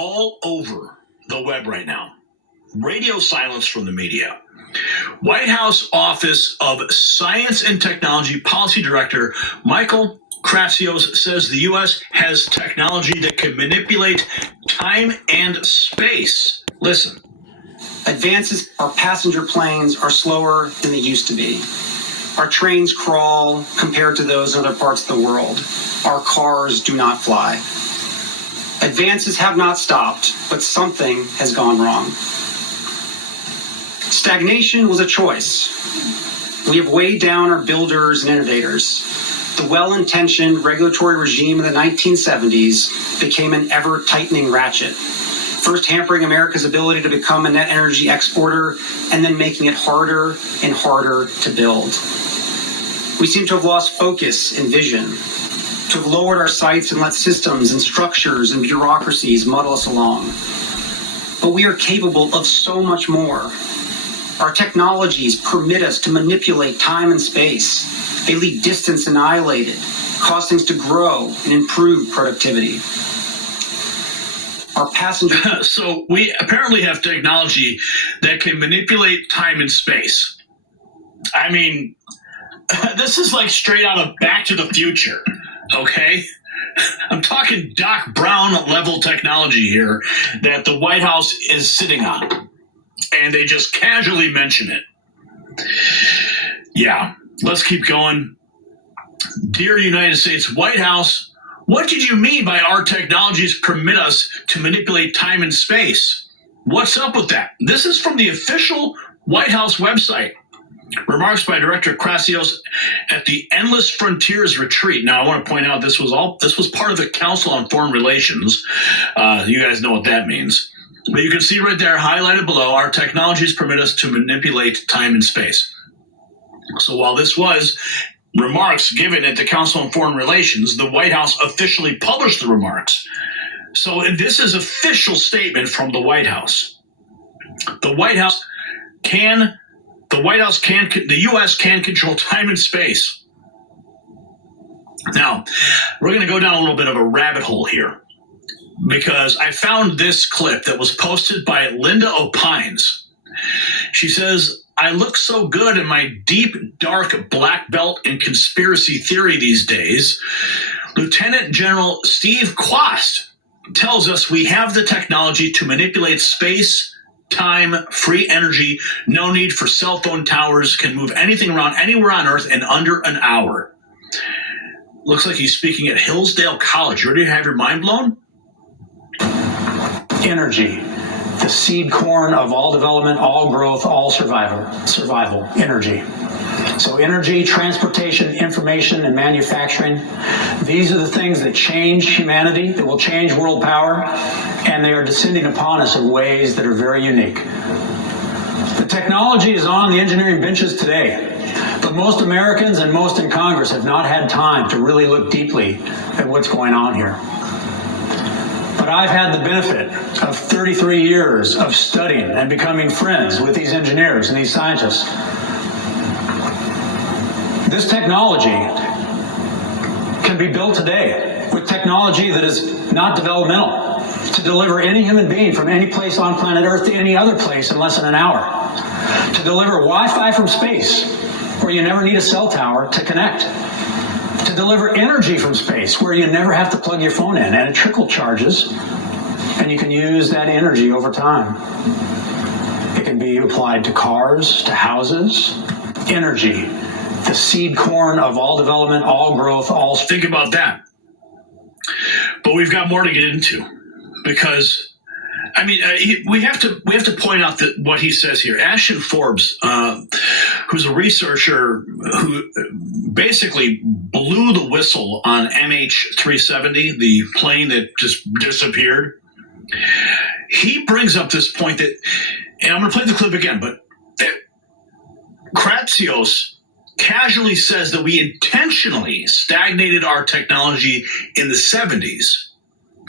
all over the web right now. Radio silence from the media. White House Office of Science and Technology Policy Director Michael Kratsios says the U.S. has technology that can manipulate time and space. Listen. Advances, our passenger planes are slower than they used to be. Our trains crawl compared to those in other parts of the world. Our cars do not fly. Advances have not stopped, but something has gone wrong. Stagnation was a choice. We have weighed down our builders and innovators. The well-intentioned regulatory regime in the 1970s became an ever-tightening ratchet, first hampering America's ability to become a net energy exporter and then making it harder and harder to build. We seem to have lost focus and vision, to have lowered our sights and let systems and structures and bureaucracies muddle us along. But we are capable of so much more. Our technologies permit us to manipulate time and space. They leave distance annihilated, cause things to grow and improve productivity. Our passenger... So we apparently have technology that can manipulate time and space. I mean, this is like straight out of Back to the Future, okay? I'm talking Doc Brown level technology here that the White House is sitting on. And they just casually mention it. Yeah, let's keep going. Dear United States White House, what did you mean by our technologies permit us to manipulate time and space? What's up with that? This is from the official White House website. Remarks by Director Kratsios at the Endless Frontiers Retreat. Now, I want to point out this was part of the Council on Foreign Relations. You guys know what that means. But you can see right there, highlighted below, our technologies permit us to manipulate time and space. So while this was remarks given at the Council on Foreign Relations, the White House officially published the remarks. So this is official statement from the White House. The U.S. can control time and space. Now, we're going to go down a little bit of a rabbit hole here, because I found this clip that was posted by Linda Opines. She says, I look so good in my deep, dark black belt in conspiracy theory these days. Lieutenant General Steve Quast tells us we have the technology to manipulate space, time, free energy, no need for cell phone towers, can move anything around anywhere on Earth in under an hour. Looks like he's speaking at Hillsdale College. You ready to have your mind blown? Energy, the seed corn of all development, all growth, all survival, energy. So energy, transportation, information, and manufacturing, these are the things that change humanity, that will change world power, and they are descending upon us in ways that are very unique. The technology is on the engineering benches today, but most Americans and most in Congress have not had time to really look deeply at what's going on here. But I've had the benefit of 33 years of studying and becoming friends with these engineers and these scientists. This technology can be built today with technology that is not developmental to deliver any human being from any place on planet Earth to any other place in less than an hour. To deliver Wi-Fi from space, where you never need a cell tower to connect. To deliver energy from space, where you never have to plug your phone in and it trickle charges, and you can use that energy over time. It can be applied to cars, to houses. Energy, the seed corn of all development, all growth, all... Think about that. But we've got more to get into, because I mean, we have to point out that what he says here. Ashton Forbes, who's a researcher who basically blew the whistle on MH370, the plane that just disappeared. He brings up this point that, and I'm going to play the clip again, but that Kratsios casually says that we intentionally stagnated our technology in the 70s,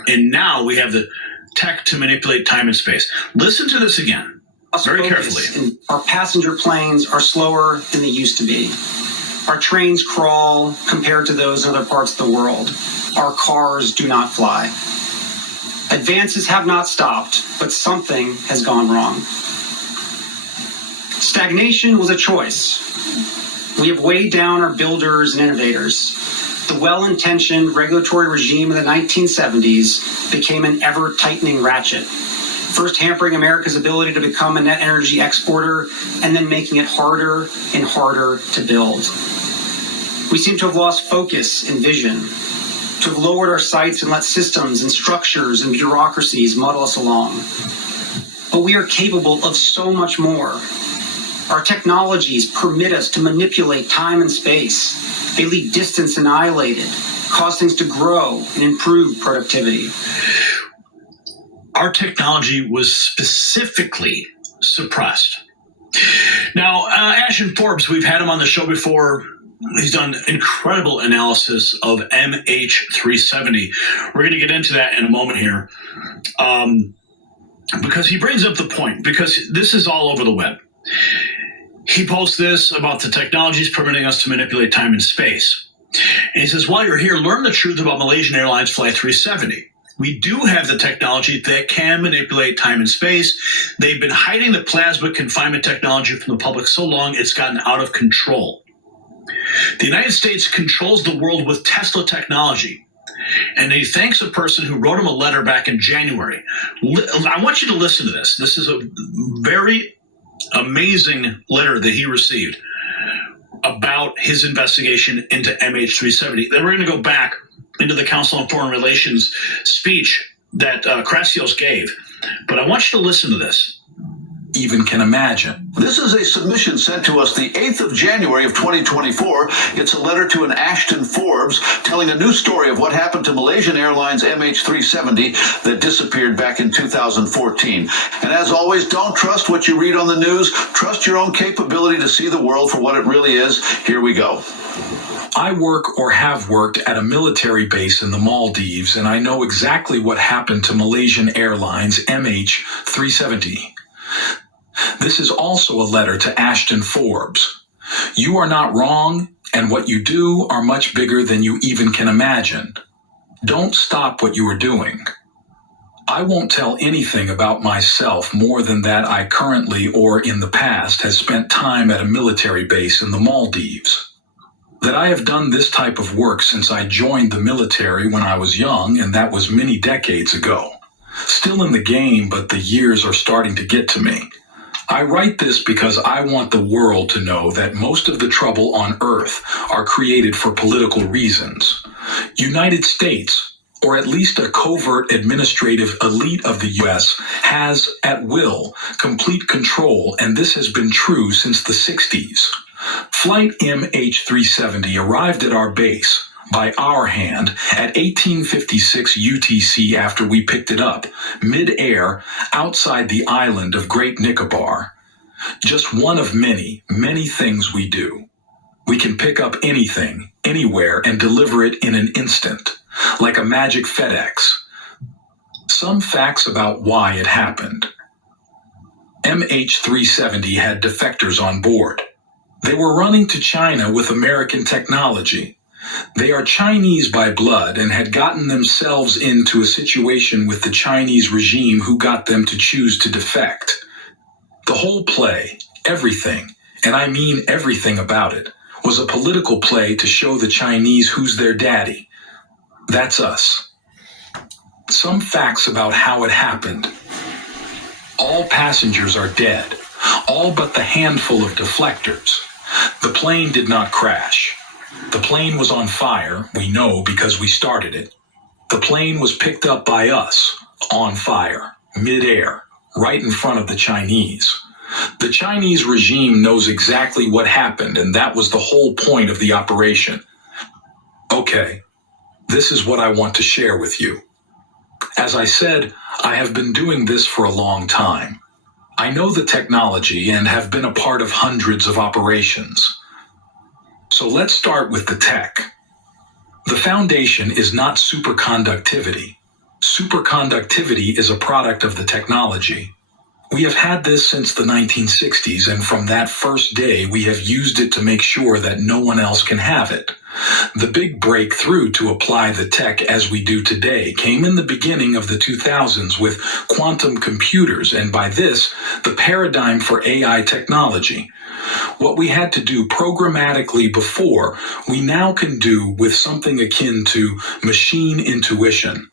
and now we have the tech to manipulate time and space. Listen to this again, very carefully. Our passenger planes are slower than they used to be. Our trains crawl compared to those in other parts of the world. Our cars do not fly. Advances have not stopped, but something has gone wrong. Stagnation was a choice. We have weighed down our builders and innovators. The well-intentioned regulatory regime of the 1970s became an ever-tightening ratchet, first hampering America's ability to become a net energy exporter and then making it harder and harder to build. We seem to have lost focus and vision, to have lowered our sights and let systems and structures and bureaucracies muddle us along. But we are capable of so much more. Our technologies permit us to manipulate time and space. They leave distance annihilated, cause things to grow and improve productivity. Our technology was specifically suppressed. Now, Ashton Forbes, we've had him on the show before. He's done incredible analysis of MH370. We're going to get into that in a moment here, because he brings up the point, because this is all over the web. He posts this about the technologies permitting us to manipulate time and space. And he says, while you're here, learn the truth about Malaysian Airlines Flight 370. We do have the technology that can manipulate time and space. They've been hiding the plasma confinement technology from the public so long it's gotten out of control. The United States controls the world with Tesla technology. And he thanks a person who wrote him a letter back in January. I want you to listen to this. This is a very amazing letter that he received about his investigation into MH370. Then we're going to go back into the Council on Foreign Relations speech that Kratsios gave. But I want you to listen to this. Even can imagine. This is a submission sent to us the 8th of January of 2024. It's a letter to an Ashton Forbes telling a new story of what happened to Malaysian Airlines MH370 that disappeared back in 2014. And as always, don't trust what you read on the news. Trust your own capability to see the world for what it really is. Here we go. I work or have worked at a military base in the Maldives, and I know exactly what happened to Malaysian Airlines MH370. This is also a letter to Ashton Forbes. You are not wrong, and what you do are much bigger than you even can imagine. Don't stop what you are doing. I won't tell anything about myself more than that I currently or in the past has spent time at a military base in the Maldives. That I have done this type of work since I joined the military when I was young, and that was many decades ago. Still in the game, but the years are starting to get to me. I write this because I want the world to know that most of the trouble on Earth are created for political reasons. United States, or at least a covert administrative elite of the U.S., has, at will, complete control, and this has been true since the 60s. Flight MH370 arrived at our base, by our hand, at 1856 UTC after we picked it up, mid-air, outside the island of Great Nicobar. Just one of many, many things we do. We can pick up anything, anywhere, and deliver it in an instant, like a magic FedEx. Some facts about why it happened. MH370 had defectors on board. They were running to China with American technology. They are Chinese by blood and had gotten themselves into a situation with the Chinese regime who got them to choose to defect. The whole play, everything, and I mean everything about it, was a political play to show the Chinese who's their daddy. That's us. Some facts about how it happened. All passengers are dead, all but the handful of deflectors. The plane did not crash. The plane was on fire, we know because we started it. The plane was picked up by us, on fire, mid-air, right in front of the Chinese. The Chinese regime knows exactly what happened, and that was the whole point of the operation. Okay, this is what I want to share with you. As I said, I have been doing this for a long time. I know the technology and have been a part of hundreds of operations. So let's start with the tech. The foundation is not superconductivity. Superconductivity is a product of the technology. We have had this since the 1960s, and from that first day we have used it to make sure that no one else can have it. The big breakthrough to apply the tech as we do today came in the beginning of the 2000s with quantum computers, and by this, the paradigm for AI technology. What we had to do programmatically before, we now can do with something akin to machine intuition.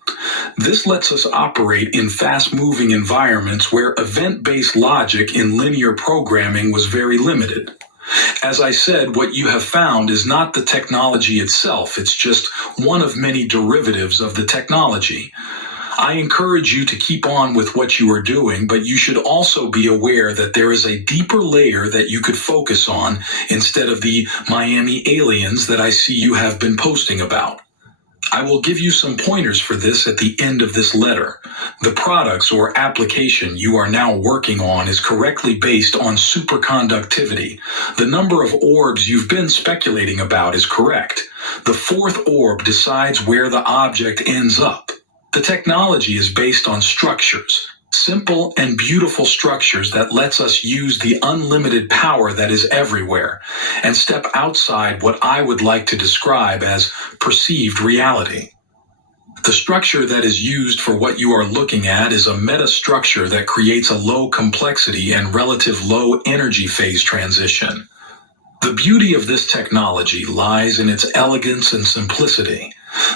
This lets us operate in fast-moving environments where event-based logic in linear programming was very limited. As I said, what you have found is not the technology itself, it's just one of many derivatives of the technology. I encourage you to keep on with what you are doing, but you should also be aware that there is a deeper layer that you could focus on instead of the Miami aliens that I see you have been posting about. I will give you some pointers for this at the end of this letter. The products or application you are now working on is correctly based on superconductivity. The number of orbs you've been speculating about is correct. The fourth orb decides where the object ends up. The technology is based on structures, simple and beautiful structures that lets us use the unlimited power that is everywhere and step outside what I would like to describe as perceived reality. The structure that is used for what you are looking at is a metastructure that creates a low complexity and relative low energy phase transition. The beauty of this technology lies in its elegance and simplicity.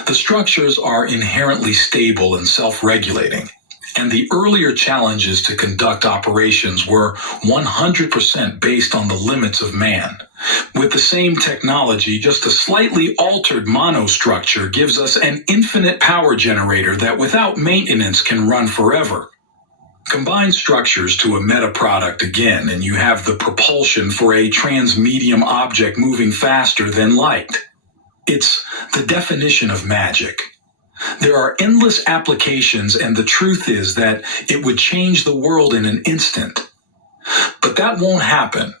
The structures are inherently stable and self-regulating, and the earlier challenges to conduct operations were 100% based on the limits of man. With the same technology, just a slightly altered monostructure gives us an infinite power generator that without maintenance can run forever. Combine structures to a meta-product again, and you have the propulsion for a transmedium object moving faster than light. It's the definition of magic. There are endless applications, and the truth is that it would change the world in an instant. But that won't happen.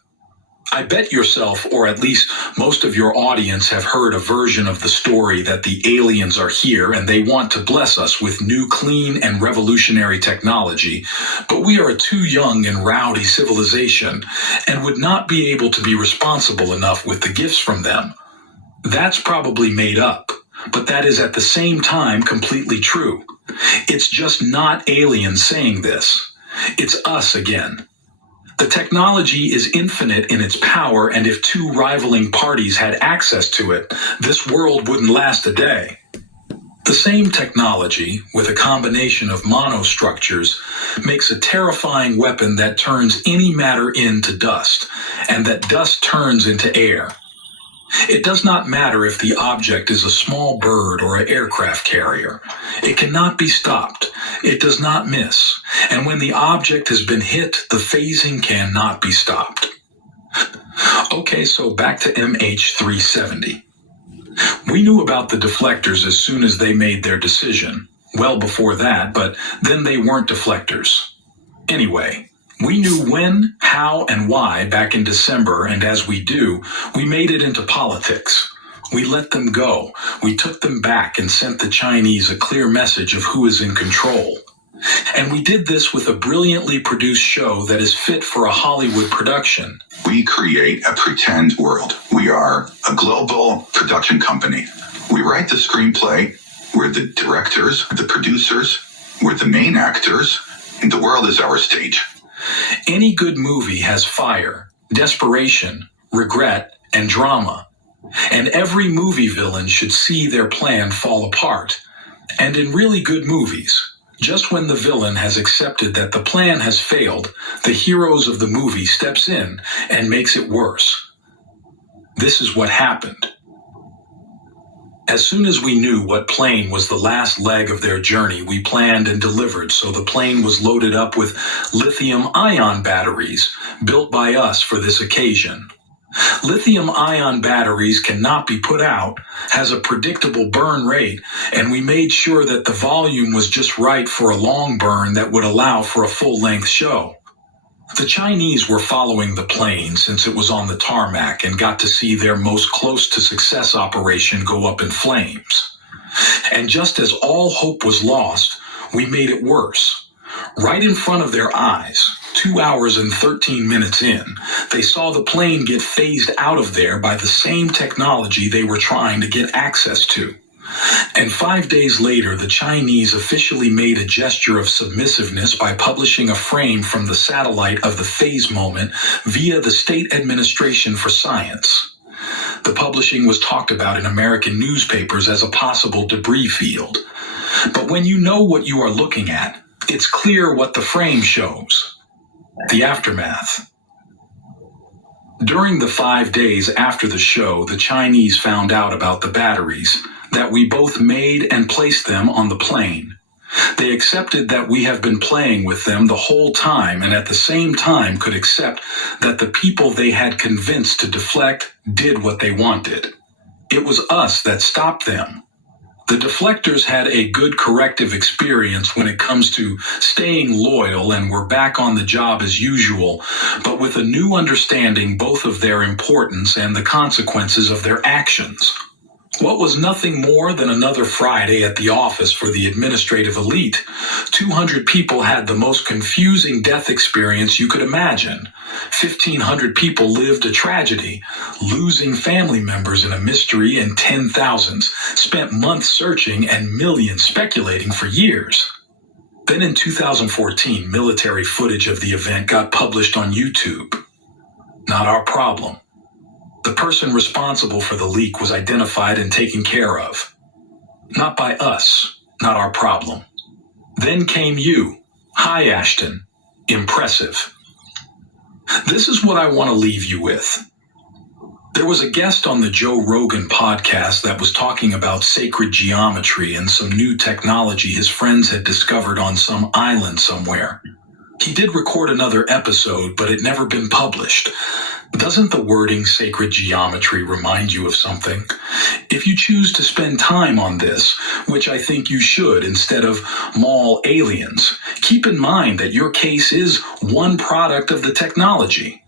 I bet yourself, or at least most of your audience, have heard a version of the story that the aliens are here and they want to bless us with new, clean, and revolutionary technology, but we are a too young and rowdy civilization and would not be able to be responsible enough with the gifts from them. That's probably made up, but that is at the same time completely true. It's just not aliens saying this. It's us again. The technology is infinite in its power, and if two rivaling parties had access to it, this world wouldn't last a day. The same technology, with a combination of monostructures, makes a terrifying weapon that turns any matter into dust, and that dust turns into air. It does not matter if the object is a small bird or an aircraft carrier. It cannot be stopped. It does not miss. And when the object has been hit, the phasing cannot be stopped. Okay, so back to MH370. We knew about the deflectors as soon as they made their decision. Well before that, but then they weren't deflectors. Anyway, we knew when, how, and why back in December, and as we do, we made it into politics. We let them go. We took them back and sent the Chinese a clear message of who is in control. And we did this with a brilliantly produced show that is fit for a Hollywood production. We create a pretend world. We are a global production company. We write the screenplay. We're the directors, the producers. We're the main actors. And the world is our stage. Any good movie has fire, desperation, regret, and drama. And every movie villain should see their plan fall apart. And in really good movies, just when the villain has accepted that the plan has failed, the heroes of the movie steps in and makes it worse. This is what happened. As soon as we knew what plane was the last leg of their journey, we planned and delivered, so the plane was loaded up with lithium-ion batteries built by us for this occasion. Lithium-ion batteries cannot be put out, has a predictable burn rate, and we made sure that the volume was just right for a long burn that would allow for a full-length show. The Chinese were following the plane since it was on the tarmac and got to see their most close-to-success operation go up in flames. And just as all hope was lost, we made it worse. Right in front of their eyes, 2 hours and 13 minutes in, they saw the plane get phased out of there by the same technology they were trying to get access to. And 5 days later, the Chinese officially made a gesture of submissiveness by publishing a frame from the satellite of the phase moment via the State Administration for Science. The publishing was talked about in American newspapers as a possible debris field. But when you know what you are looking at, it's clear what the frame shows. The aftermath. During the 5 days after the show, the Chinese found out about the batteries, that we both made and placed them on the plane. They accepted that we have been playing with them the whole time, and at the same time could accept that the people they had convinced to deflect did what they wanted. It was us that stopped them. The deflectors had a good corrective experience when it comes to staying loyal and were back on the job as usual, but with a new understanding both of their importance and the consequences of their actions. What was nothing more than another Friday at the office for the administrative elite, 200 people had the most confusing death experience you could imagine. 1,500 people lived a tragedy, losing family members in a mystery, and 10,000s spent months searching and millions speculating for years. Then in 2014, military footage of the event got published on YouTube. Not our problem. The person responsible for the leak was identified and taken care of. Not by us, not our problem. Then came you. Hi, Ashton. Impressive. This is what I want to leave you with. There was a guest on the Joe Rogan podcast that was talking about sacred geometry and some new technology his friends had discovered on some island somewhere. He did record another episode, but it never been published. Doesn't the wording sacred geometry remind you of something? If you choose to spend time on this, which I think you should instead of mall aliens, keep in mind that your case is one product of the technology.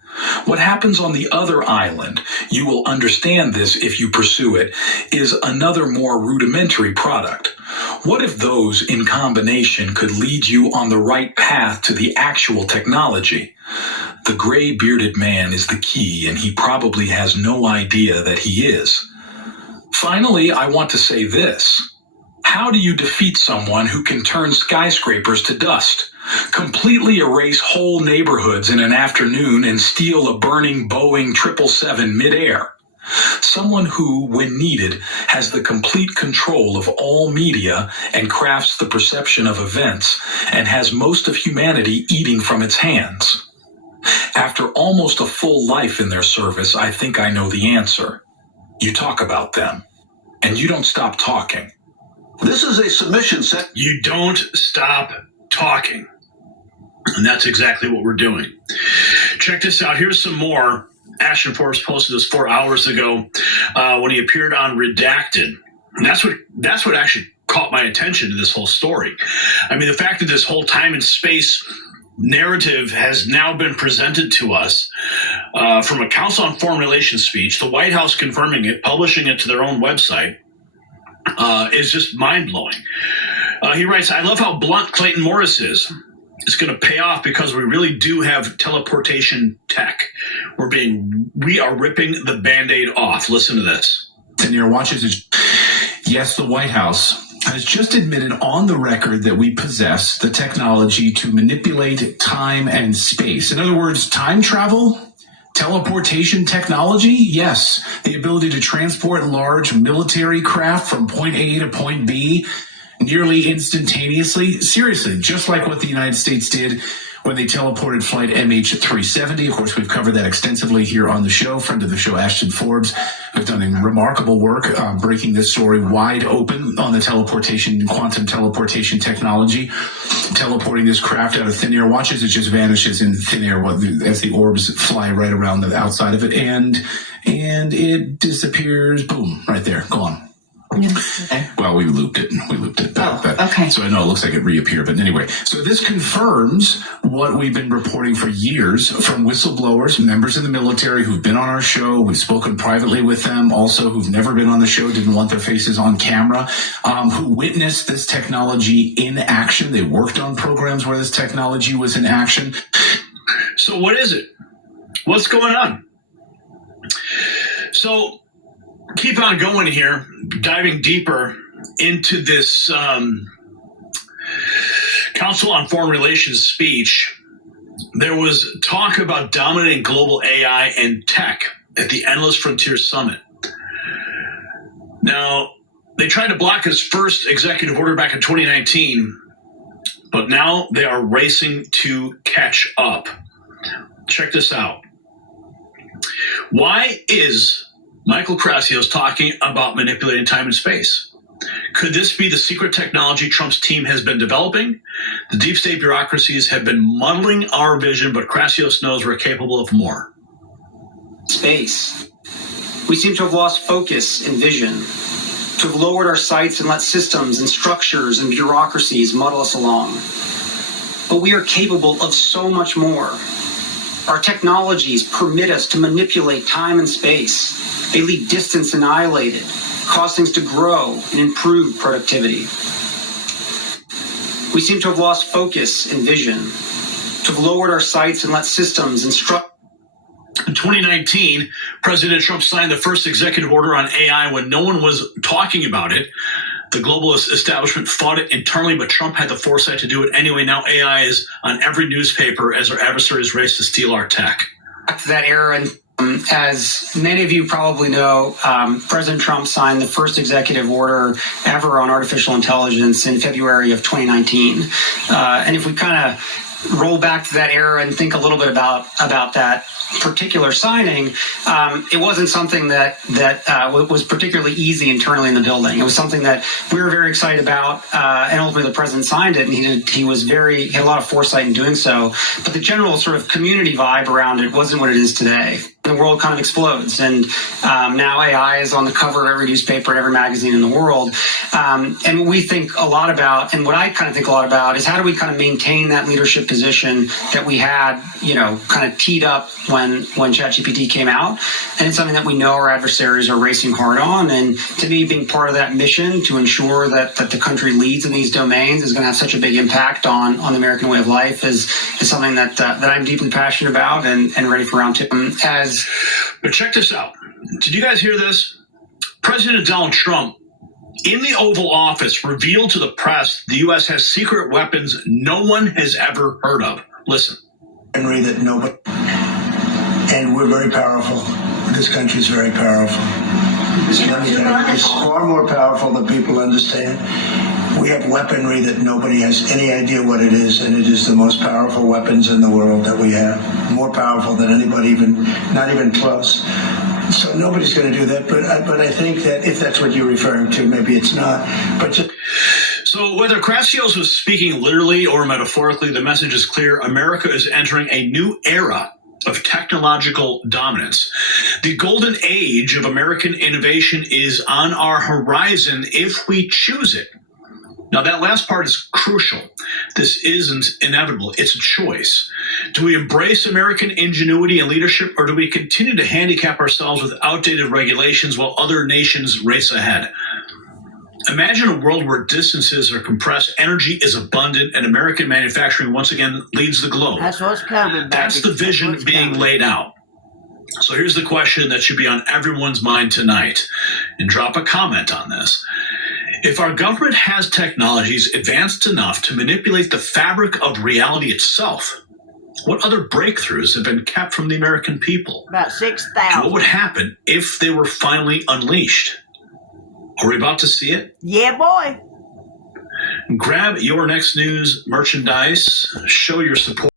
What happens on the other island, you will understand this if you pursue it, is another more rudimentary product. What if those in combination could lead you on the right path to the actual technology? The gray-bearded man is the key, and he probably has no idea that he is. Finally, I want to say this. How do you defeat someone who can turn skyscrapers to dust, completely erase whole neighborhoods in an afternoon, and steal a burning Boeing 777 midair? Someone who, when needed, has the complete control of all media and crafts the perception of events, and has most of humanity eating from its hands. After almost a full life in their service, I think I know the answer. You talk about them, and you don't stop talking. This is a submission set. You don't stop talking. And that's exactly what we're doing. Check this out. Here's some more. Ashton Forbes posted this 4 hours ago when he appeared on Redacted. And that's what actually caught my attention to this whole story. I mean, the fact that this whole time and space narrative has now been presented to us from a Council on Foreign Relations speech, the White House confirming it, publishing it to their own website, is just mind-blowing. He writes, I love how blunt Clayton Morris is. It's going to pay off because we really do have teleportation tech. We are ripping the Band-Aid off. Listen to this. 10-year watches. Yes, the White House has just admitted on the record that we possess the technology to manipulate time and space. In other words, time travel, teleportation technology, yes. The ability to transport large military craft from point A to point B nearly instantaneously. Seriously, just like what the United States did when they teleported flight MH370. Of course, we've covered that extensively here on the show. Friend of the show, Ashton Forbes, has done remarkable work breaking this story wide open on the quantum teleportation technology. Teleporting this craft out of thin air. Watches, it just vanishes in thin air as the orbs fly right around the outside of it. And it disappears, boom, right there, gone. Okay. Well, we looped it. Okay. So I know it looks like it reappeared, but anyway. So this confirms what we've been reporting for years from whistleblowers, members of the military who've been on our show. We've spoken privately with them, also who've never been on the show, didn't want their faces on camera, who witnessed this technology in action. They worked on programs where this technology was in action. So what is it? What's going on? So keep on going here, diving deeper into this Council on Foreign Relations speech. There was talk about dominating global AI and tech at the Endless Frontier Summit. Now, they tried to block his first executive order back in 2019, but now they are racing to catch up. Check this out. Why is Michael Krasios talking about manipulating time and space? Could this be the secret technology Trump's team has been developing? The deep state bureaucracies have been muddling our vision, but Krasios knows we're capable of more. Space. We seem to have lost focus and vision, to have lowered our sights and let systems and structures and bureaucracies muddle us along. But we are capable of so much more. Our technologies permit us to manipulate time and space. They leave distance annihilated, cause things to grow and improve productivity. We seem to have lost focus and vision, to have lowered our sights and let systems and structures. In 2019, President Trump signed the first executive order on AI when no one was talking about it. The globalist establishment fought it internally, but Trump had the foresight to do it anyway. Now AI is on every newspaper as our adversaries race to steal our tech. Back to that era, and as many of you probably know, President Trump signed the first executive order ever on artificial intelligence in February of 2019. And if we kind of roll back to that era and think a little bit about that particular signing, it wasn't something that was particularly easy internally in the building. It was something that we were very excited about, and ultimately the president signed it, and he had a lot of foresight in doing so. But the general sort of community vibe around it wasn't what it is today. The world kind of explodes, and now AI is on the cover of every newspaper and every magazine in the world. And what we think a lot about, and what I kind of think a lot about, is how do we kind of maintain that leadership position that we had, kind of teed up when ChatGPT came out. And it's something that we know our adversaries are racing hard on. And to me, being part of that mission to ensure that the country leads in these domains is going to have such a big impact on the American way of life is something that I'm deeply passionate about and ready for round two. But check this out. Did you guys hear this? President Donald Trump, in the Oval Office, revealed to the press the U.S. has secret weapons no one has ever heard of. Listen. That nobody, and we're very powerful. This country is very powerful. It's far more powerful than people understand. We have weaponry that nobody has any idea what it is, and it is the most powerful weapons in the world that we have. More powerful than anybody, not even close. So nobody's going to do that. But I think that if that's what you're referring to, maybe it's not. But so whether Krasios was speaking literally or metaphorically, the message is clear. America is entering a new era of technological dominance. The golden age of American innovation is on our horizon if we choose it. Now, that last part is crucial. This isn't inevitable. It's a choice. Do we embrace American ingenuity and leadership, or do we continue to handicap ourselves with outdated regulations while other nations race ahead? Imagine a world where distances are compressed, energy is abundant, and American manufacturing once again leads the globe. That's what's coming, baby. That's the vision being laid out. So here's the question that should be on everyone's mind tonight, and drop a comment on this. If our government has technologies advanced enough to manipulate the fabric of reality itself, what other breakthroughs have been kept from the American people? About 6,000. What would happen if they were finally unleashed? Are we about to see it? Yeah, boy. Grab your Next News merchandise. Show your support.